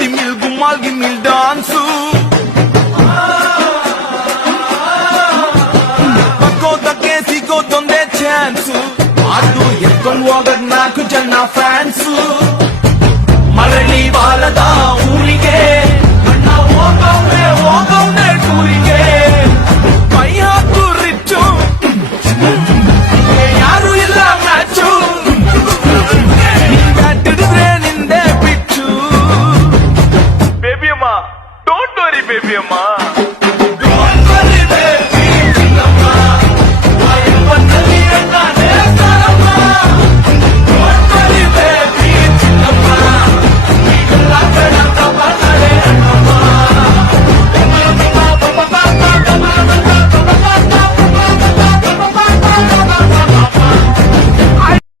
ಡಿಮಿಲ್ ಗುಮ್ಮಾಲ್ ಗಿಮ್ಮಿಲ್ dance ಬಕ್ಕೋದಕ್ಕೆ ಸಿಗೋದೊಂದೇ chance ಅದು ಎತ್ಕೊಂಡು ಹೋಗದ್ 4 ಜನ ಫ್ಯಾನ್ಸು ಮರಳಿ ಬಾಲದ